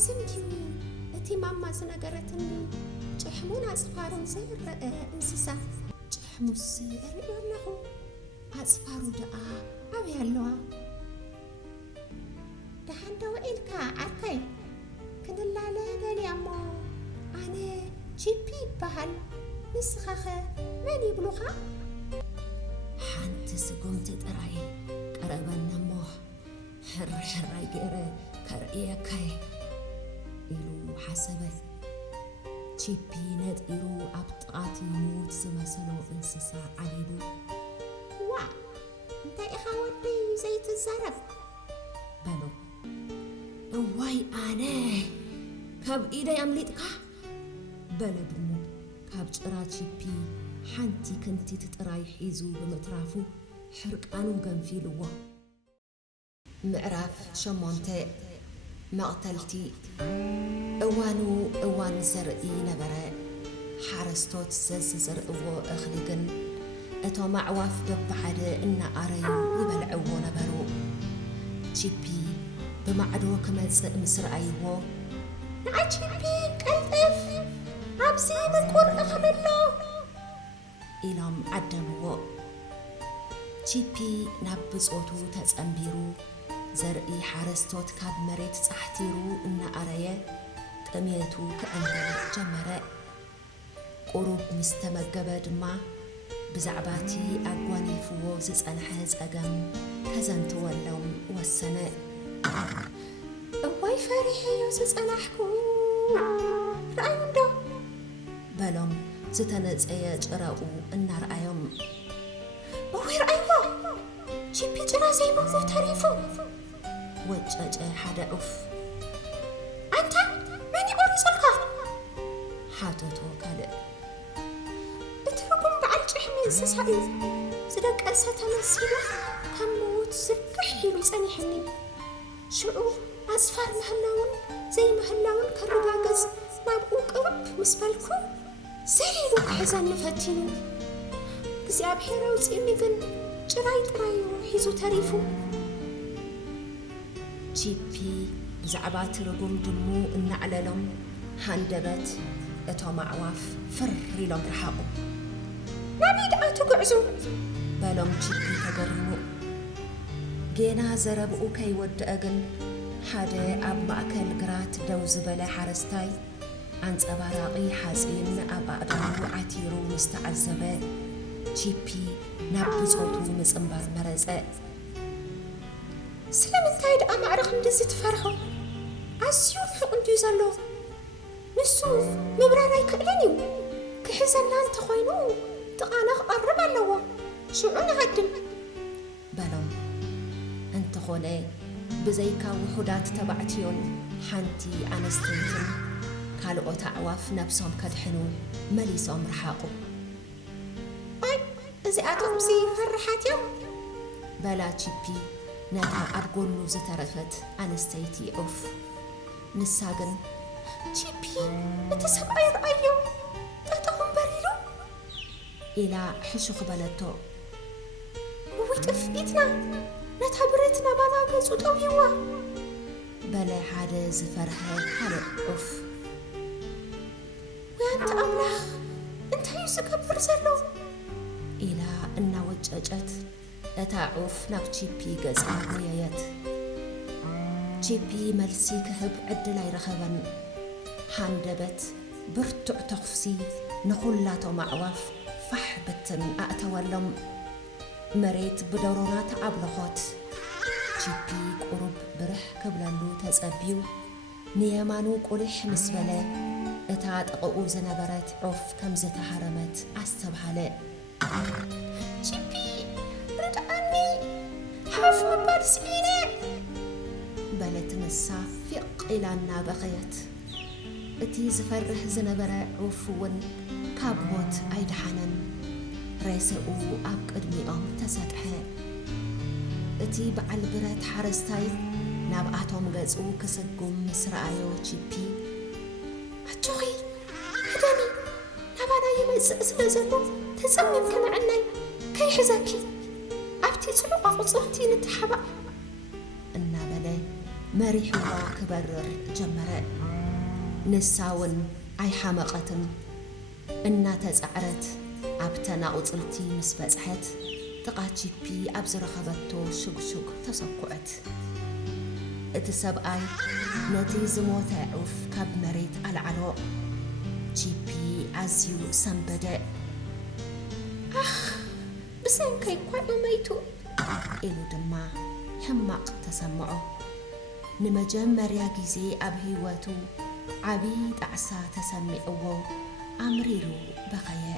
حسمتيو أتي ماما سنقرتني ጭሕሙን ኣጽፋሩን ዘይረአ እንስሳ ጭሕሙስ እሪኦ ኣለኹ ኣጽፋሩ ደኣ ኣበይ ኣለዋ ደሓን ደው ኢልካ ዓርከይ ክንላለ ደልያ እሞ ኣነ ቺፒ ይበሃል ንስኻ ኸ መን ይብሉኻ ሓንቲ ስጉምቲ ጥራይ ቀረበና እሞ ሕርሕራይ ገይረ ከርእየካይ ኢሉ ሓሰበ ቺፒ ነጢሩ ኣብ ጥቓት ይሙት ዝመስሎ እንስሳ ዓሊሉ ዋ እንታይ ኢኻ ወደይ ዘይትዛረብ በሎ እዋይ ኣነ ካብ ኢደይ ኣምሊጥካ በለ ድሙ ካብ ጭራ ቺፒ ሓንቲ ክንቲት ጥራይ ሒዙ ብምትራፉ ሕርቃኑ ገንፊልዎ ምዕራፍ 8 መቕተልቲ እዋኑ እዋን ዘርኢ ነበረ ሓረስቶት ዘዝርእዎ እኽሊ ግን እቶም ኣዕዋፍ በብሓደ እናኣረዩ ይበልዕዎ ነበሩ ቺፒ ብማዕዶ ክመጽእ ምስ ረኣይዎ ንዓ ቺፒ ቀልጥፍ ኣብዚ ምቁር እኽሊ ኣሎ ኢሎም ዓደምዎ ቺፒ ናብ ብጾቱ ተጸምቢሩ ዘርኢ ሓረስቶት ካብ መሬት ጻሕቲሩ እናኣረየ ጥሜቱ ክዕንገል ጀመረ ቁሩብ ምስ ተመገበ ድማ ብዛዕባቲ ኣጓኒፍዎ ዝጸንሐ ጸገም ከዘንትወሎም ወሰነ እዋይ ፈሪሐዮ ዝጸናሕኩ ረኣዩ እንዶ በሎም ዝተነጸየ ጭረኡ እናርኣዮም እወይ ረኣይዎ ቺፒ ጭራ ዘይብሉ ተሪፉ ወጨጨ ሓደ ዑፍ አንተ መን ይቆሪጽልካ ሓተቶ ካልእ እትርጉም በዓል ጭሕሚ እንስሳ እዩ ዝደቀሰ ተመሲሉ ከም ሞት ዝርግሕ ኢሉ ጸኒሕኒ ሽዑ ኣጽፋር ምህላውን ዘይምህላውን ከረጋገጽ ናብኡ ቅርብ ምስ በልኩ ዘሊሉ ክሕዘኒ ፈቲኑ እግዚኣብሔር ኣውፂኡኒ ግን ጭራይ ጥራዩ ሒዙ ተሪፉ ቺፒ ብዛዕባ ትርጉም ድሙ እናዕለሎም ሃንደበት እቶም ኣዕዋፍ ፍር ኢሎም ረሓቑ ናበይ ደኣ ትጉዕዙ በሎም ቺፒ ተገሪሙ ጌና ዘረብኡ ከይወድአ ግን ሓደ ኣብ ማእከል ግራት ደው ዝበለ ሓረስታይ ኣንጸባራቒ ሓጺን ኣብ ኣእዳዉ ዓቲሩ ምስ ተዓዘበ ቺፒ ናብ ብጾቱ ምጽምባር መረጸ ስለምንታይ ደኣ ማዕርኽ እንደዚ ትፈርሖ ኣዝዩ ርሑቕ እንድዩ ዘሎ ንሱ ምብራር ኣይክእልን እዩ ክሕዘና እንተኾይኑ ጥቓና ክቐርብ ኣለዎ ሽዑ ንሃድም በሎም እንተኾነ ብዘይካ ውሑዳት ተባዕትዮን ሓንቲ ኣነስተይትን ካልኦት ኣዕዋፍ ነብሶም ከድሕኑ መሊሶም ረሓቑ ኣይ እዚኣቶምሲ ፈርሓት እዮም በላ ቺፒ ነታ ኣብ ጎኑ ዝተረፈት ኣነስተይቲ ዑፍ ንሳ ግን ቺፒ እቲ ሰብኣይ ረኣዮ ጠጠው እምበር ኢሉ ኢላ ሕሹኽ በለቶ እውይ ጥፍኢትና ነታ ብረት ናባና ገጹ ጠውይዋ በለ ሓደ ዝፈርሐ ካልእ ዑፍ ወያንተ ኣምላኽ እንታይ እዩ ዝገብር ዘሎ ኢላ እናወጨጨት እታ ዑፍ ናብ ቺፒ ገጻ ጎየየት ቺፒ መልሲ ክህብ ዕድል ኣይረኸበን ሃንደበት ብርቱዕ ተኽሲ ንኹላቶም ኣዕዋፍ ፋሕ ብትን ኣእተወሎም መሬት ብደሮና ተዓብለኾት ቺፒ ቁሩብ ብርሕ ክብለሉ ተጸቢዩ ንየማኑ ቁልሕ ምስ በለ እታ ጥቕኡ ዝነበረት ዑፍ ከም ዝተሃረመት ኣስተብሃለ ቺፒ ርድኣኒ ሓፍ ምባል ስኢነ በለት ንሳ ፊቕ ኢላ እናበኸየት እቲ ዝፈርሕ ዝነበረ ዑፍ እውን ካብ ሞት ኣይደሓነን ሬስኡ ኣብ ቅድሚኦም ተሰጥሐ እቲ በዓል ብረት ሓረስታይ ናብኣቶም ገጹ ክስጉም ምስ ረኣዮ ቺፒ ኣጆኺ ህደኒ ናባና ይመጽእ ስለ ዘሎ ተጸሚም ክምዕናይ ከይሕዘኪ ኣብቲ ጽሉቕ ኣቝጽርቲ ንትሓባእ እናበለ مريحዋ ክበርር ጀመረ ንሳውን ኣይሓመቐትን እናተጻዕረት ኣብተን ኣቝጽልቲ ምስ በጽሐት ጥቓ ቺፒ ኣብ ዝረኸበቶ ሽግሽግ ተሰኩዐት እቲ ሰብኣይ ነቲ ዝሞተ ዑፍ ካብ መሬት ኣልዓሎ ቺፒ ኣዝዩ ሰንበደ ኣኽ ብሰንከይ ኳዩ መይቱ ኢሉ ድማ ሕማቕ ተሰምዖ ንመጀመርያ ጊዜ ኣብ ህይወቱ ዓብዪ ጣዕሳ ተሰሚዕዎ ኣምሪሩ በኸየ